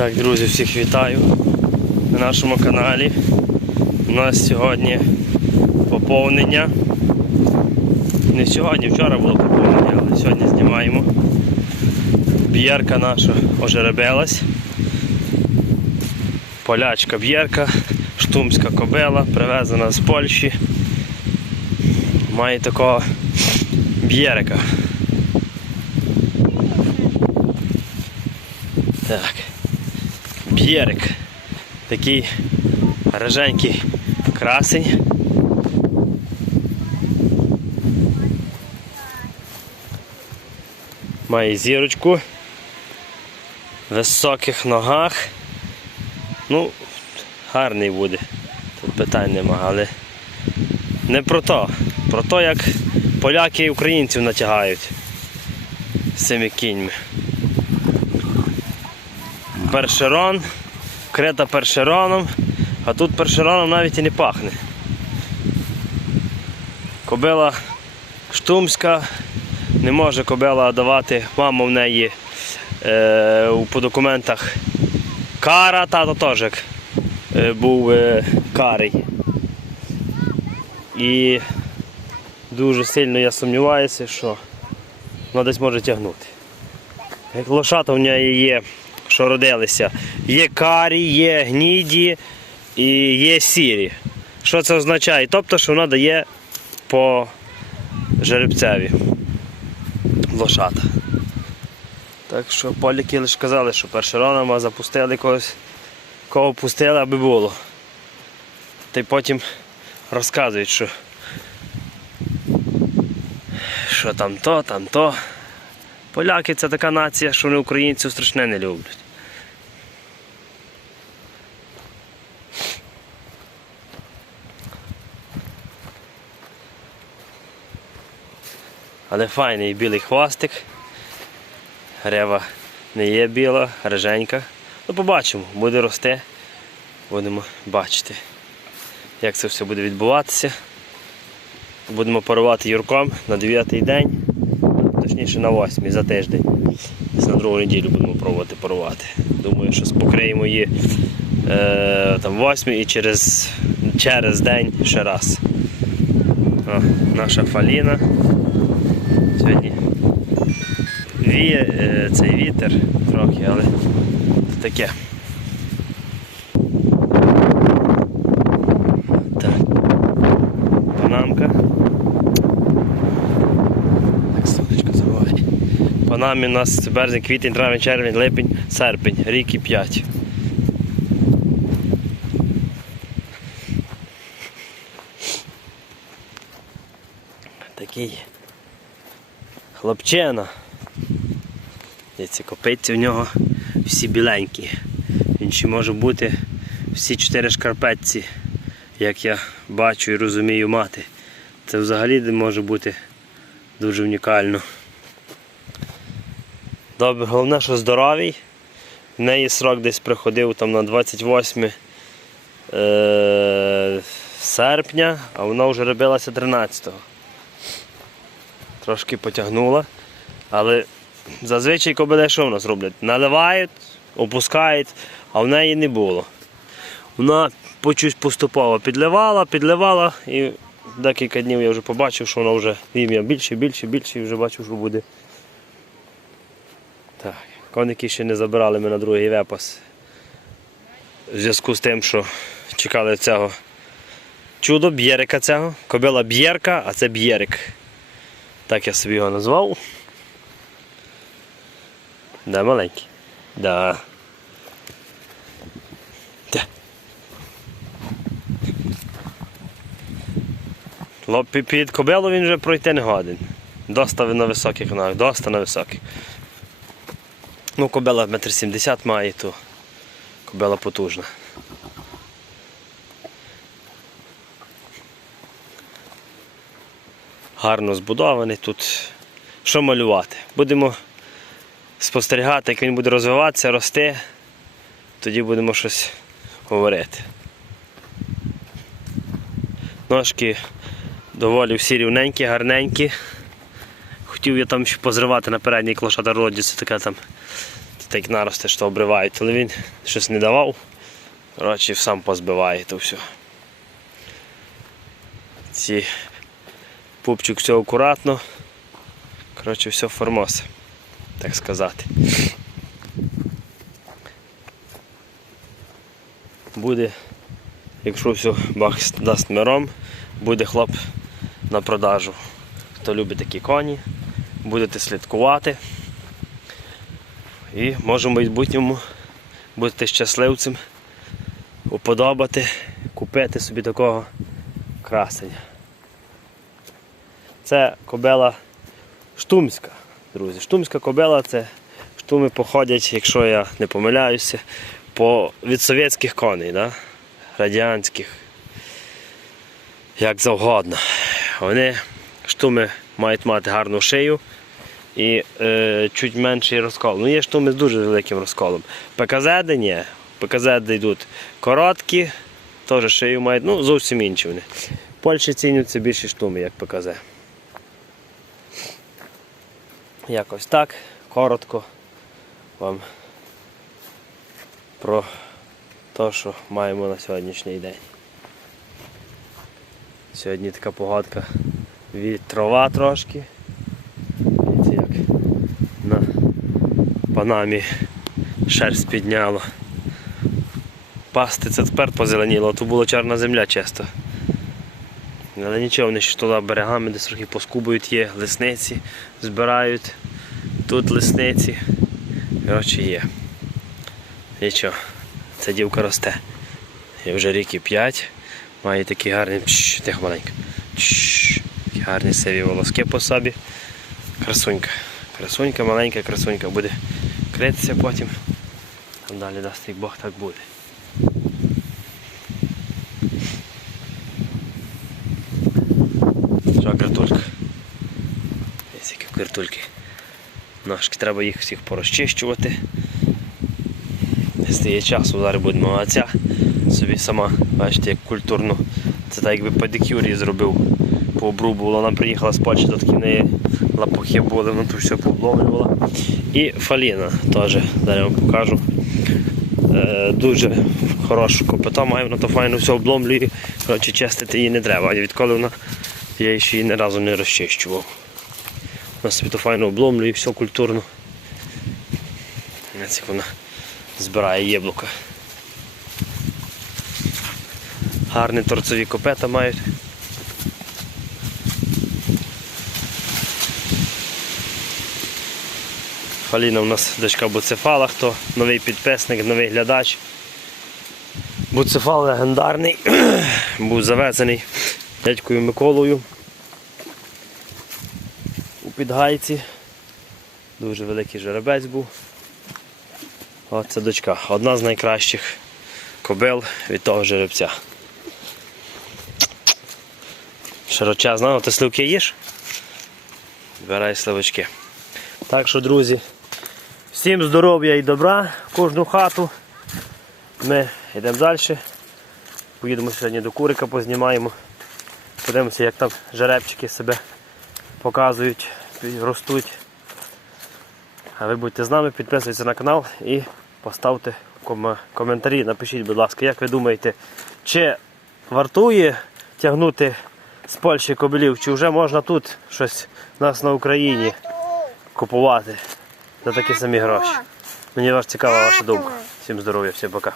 Так, друзі, всіх вітаю на нашому каналі. У нас сьогодні поповнення. Не сьогодні, вчора було поповнення, але сьогодні знімаємо. Б'єрка наша ожеребилась. Полячка б'єрка, штумська кобила, привезена з Польщі. Має такого б'єрика. Так. Б'єрик. Такий роженький красень. Має зірочку. В високих ногах. Ну, гарний буде. Тут питань нема, але не про то. Про те, як поляки і українців натягають з цими кіньми. Першерон, крета першероном, а тут першероном навіть і не пахне. Кобила штумська, не може кобила давати, мама в неї е, по документах кара, тато теж е, був е, карий. І дуже сильно я сумніваюся, що вона десь може тягнути. Лошата в неї є, що родилися, є карі, є гніді і є сірі. Що це означає? Тобто, що вона дає по жеребцеві лошата. Так що поліки лише казали, що першероном, запустили когось, кого пустили, аби було. Та й потім розказують, що що там то, там то. Поляки це така нація, що вони українців страшне не люблять. Але файний білий хвостик. Рева не є біла, реженька. Ну побачимо, буде рости. Будемо бачити, як це все буде відбуватися. Будемо парувати Юрком на 9-й день, точніше на 8 за тиждень. На другу неділю будемо пробувати парувати. Думаю, що покриємо її е, там 8 і через, через день ще раз. О, наша фаліна. Сьогодні віє е, цей вітер трохи, але таке. Так. Панамка. Так, сонечко забуває. Панамі у нас березень, квітень, травень, червень, липень, серпень, рік і 5. Такий хлопчина. Ці копиці в нього всі біленькі. Він ще може бути всі чотири шкарпетці, як я бачу і розумію мати. Це взагалі може бути дуже унікально. Добре, головне, що здоровий. В неї срок десь приходив там на 28 е- серпня, а вона вже робилася 13-го. Трошки потягнула. Але зазвичай кобили що в нас роблять? Наливають, опускають, а в неї не було. Вона по чуть поступово підливала, підливала і декілька днів я вже побачив, що вона вже ім'я більше, більше, більше і вже бачу, що буде. Так, коники ще не забирали ми на другий вепас. В зв'язку з тим, що чекали цього чудо, б'єрика цього. Кобила б'єрка, а це б'єрик. Так я собі його назвав. Да, маленький. Да. Де? Лоб під- кобилу він вже пройти не годен. Доста на високих ногах, доста на високих. Ну, кобила метр сімдесят має, то кобила потужна. Гарно збудований тут. Що малювати? Будемо спостерігати, як він буде розвиватися, рости, тоді будемо щось говорити. Ножки доволі всі рівненькі, гарненькі. Хотів я там ще позривати на передній клошата роді, це така там так наросте, що обривають, але він щось не давав. Коротше, сам позбиває то все. Ці пупчик все акуратно. Коротше, все формосе, так сказати. Буде, якщо все Бог дасть миром, буде хлоп на продажу. Хто любить такі коні, будете слідкувати. І може в майбутньому бути щасливцем, уподобати, купити собі такого красення. Це кобела штумська, друзі. Штумська кобела це штуми походять, якщо я не помиляюся, по, від совєтських коней, да? радянських, як завгодно. Вони штуми мають мати гарну шию і е, чуть менший розкол. Ну є штуми з дуже великим розколом. ПКЗ ні. ПКЗ йдуть короткі, теж шию мають, ну зовсім інші вони. В Польщі цінюються більші штуми, як ПКЗ. Якось так, коротко вам про те, що маємо на сьогоднішній день. Сьогодні така погодка вітрова трошки. Дивіться, як на панамі шерсть підняло. Пасти це тепер позеленіло, то була чорна земля чисто. Але нічого, вони ще туди берегами десь трохи поскубують, є лисниці, збирають. Тут лисниці. Коротше є. Нічого, ця дівка росте. І вже рік і п'ять. Має такі гарні. Чш, тихо маленько. Такі гарні сиві волоски по собі. Красунька. Красунька, маленька красунька буде критися потім. Там далі дасть як Бог так буде. Що картулька? Ось які картульки. Ножки, треба їх всіх порозчищувати. Не стає часу, зараз будемо а ця собі сама, бачите, як культурно. Це так якби педикюр її зробив по. Вона приїхала з Польщі, то такі неї лапухи були, вона тут все пообломлювала. І Фаліна теж, зараз вам покажу. Е, дуже хорошу копита має, вона то файно все обломлює. Коротше, чистити її не треба. Відколи вона я ще її ні разу не розчищував. Вона собі то файно обломлює, все культурно. Як вона збирає яблука. Гарні торцові копета мають. Фаліна у нас дочка Буцефала, хто новий підписник, новий глядач. Буцефал легендарний, був завезений дядькою Миколою у Підгайці. Дуже великий жеребець був. От це дочка. Одна з найкращих кобил від того жеребця. Широчезна, ну, ти сливки їш? Збирай сливочки. Так що, друзі, всім здоров'я і добра в кожну хату. Ми йдемо далі. Поїдемо сьогодні до курика, познімаємо. Подивимося, як там жеребчики себе показують, ростуть. А ви будьте з нами, підписуйтесь на канал і поставте ком- коментарі. Напишіть, будь ласка, як ви думаєте, чи вартує тягнути з Польщі кобилів, чи вже можна тут щось у нас на Україні купувати за такі самі гроші? Мені вас цікава ваша думка. Всім здоров'я, всім пока.